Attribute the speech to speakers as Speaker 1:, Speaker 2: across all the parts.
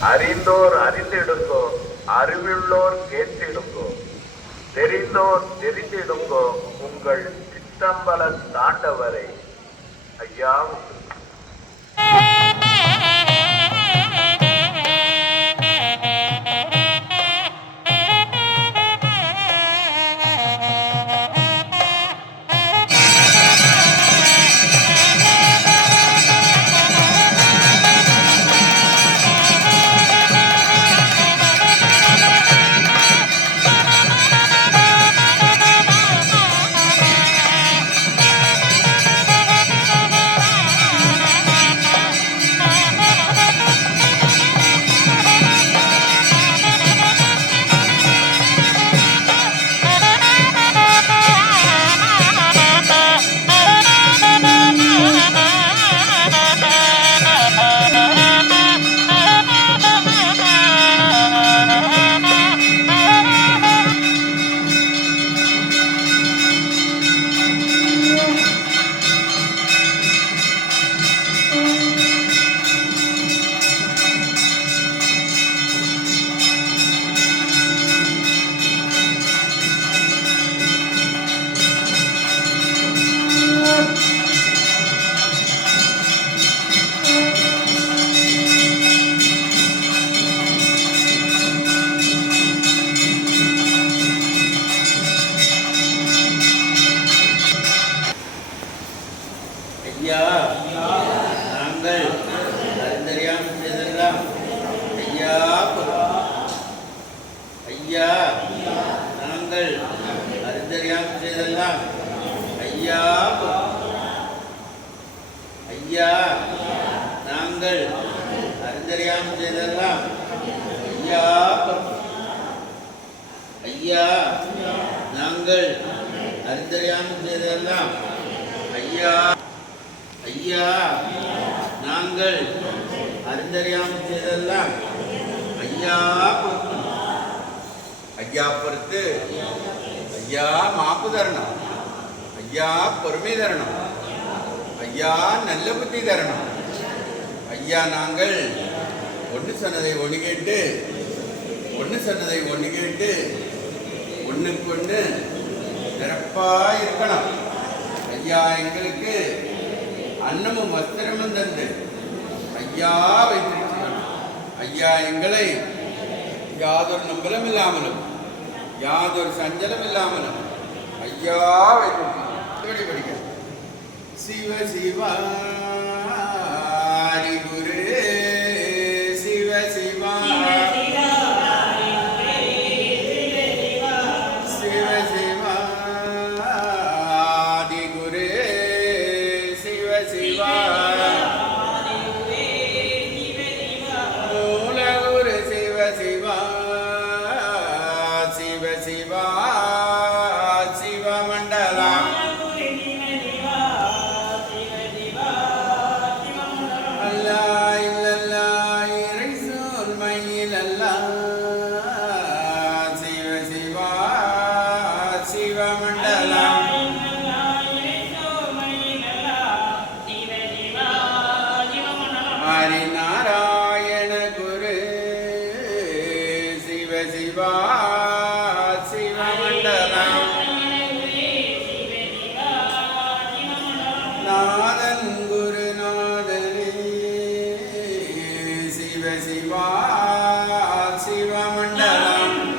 Speaker 1: அறிந்தோர் அறிந்திடுங்கோ அறிவுள்ளோர் கேட்டிடுங்கோ. தெரிந்தோர் தெரிந்திடுங்கோ உங்கள் சித்தம்பல தாண்டவரை. ஐயா
Speaker 2: ஐயா நாங்கள் அறிந்தறியாமல் செய்தெல்லாம் ஐயா ஐயா நாங்கள் அறிந்தறியாமல் செய்தெல்லாம் ஐயா ஐயா நாங்கள் அறிந்தறியாமல் செய்தெல்லாம் ஐயா ஐயா பொறுத்து ஐயா மாப்பு தரணும். ஐயா பொறுமை தரணும். ஐயா நல்ல புத்தி தரணும் ஐயா நாங்கள் ஒன்று சொன்னதை ஒன்று கேட்டு ஒன்று சொன்னதை ஒன்று கேட்டு ஒன்றுக்கு ஒன்று சிறப்பாக இருக்கணும். ஐயா எங்களுக்கு அன்னமும் வஸ்திரமும் தந்து ஐயா வைத்திருக்கணும் ஐயா எங்களை யாதொரு நம்பலம் இல்லாமலும் யாதொரு சஞ்சலம் இல்லாமலும் ஐயா வைத்திருக்கணும் படிக்க சிவ சிவாரி சிவ சிவா சிவமண்டலம்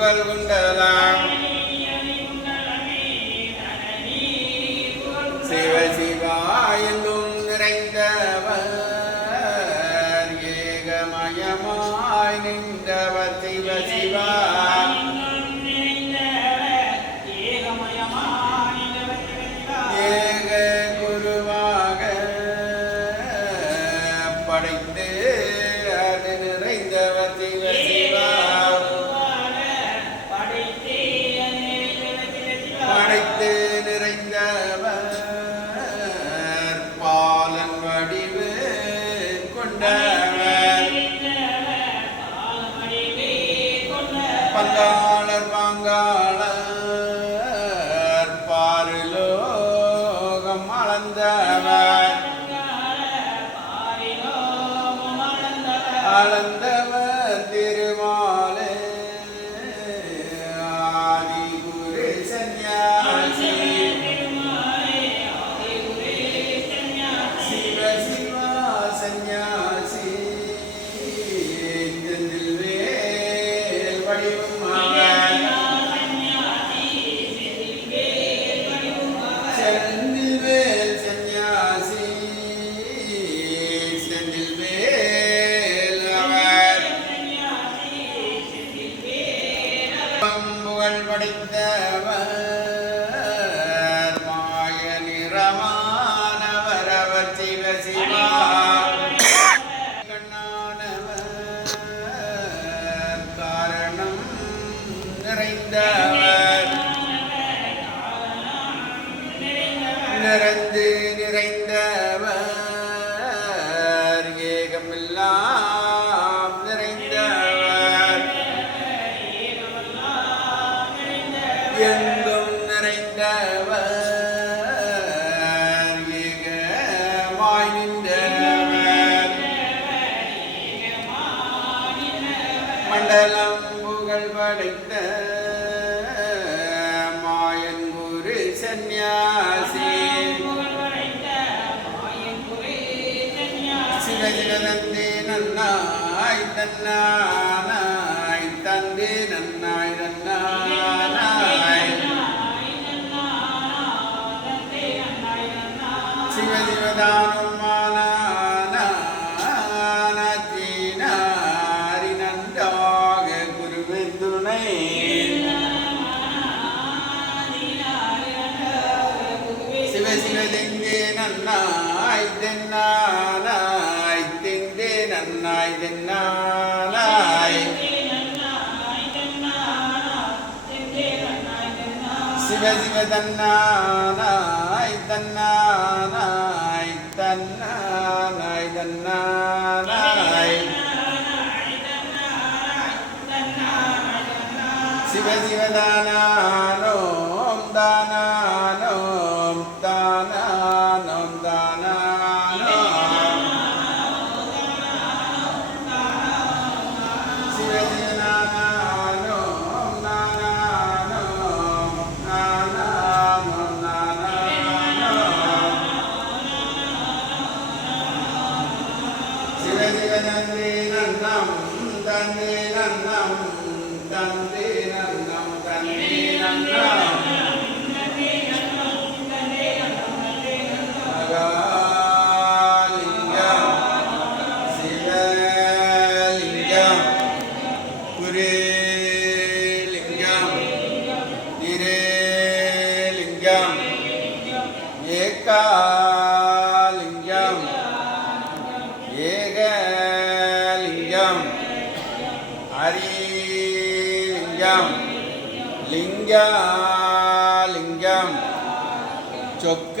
Speaker 2: புகழ் கொண்டலாம் சிவ சிவா என்றும் நிறைந்தவர் ஏகமயமாய் நின்றவர் சிவ சிவா ஏக குருவாக படைத்தே ஆழ்ந்தவர் நிறைந்தவர். நிறைந்து நிறைந்தவர். ஏகமெல்லாம் நிறைந்தவர். எங்கும் நிறைந்தவர். ஏகமாய் நின்றவர். மண்டலம் புகழ் படைத்த மாயன் குரு சந்நியாசி. சிவ நன்னாய் தன்னான சிவ தன்னாய் தன்னாய் தன்னாய் தன்னாய் சிவ சிவதானா லிங்கா லிங்கம்
Speaker 3: சொக்க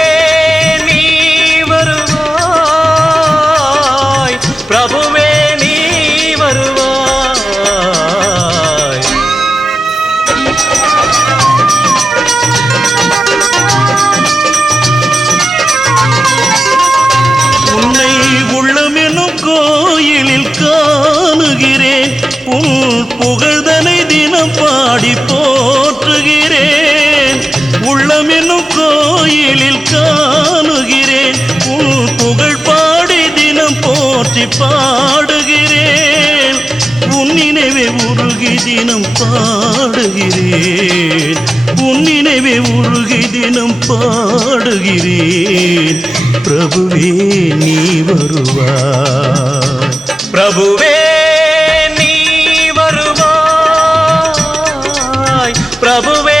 Speaker 3: காணுகிறேன். உன் புகழ் பாடி தினம் போற்றி பாடுகிறேன். உன் நினைவே உருகி தினம் பாடுகிறேன். உன் நினைவே உருகி தினம் பாடுகிறேன். பிரபுவே நீ வருவாய்.
Speaker 4: பிரபுவே நீ வருவாய். பிரபுவே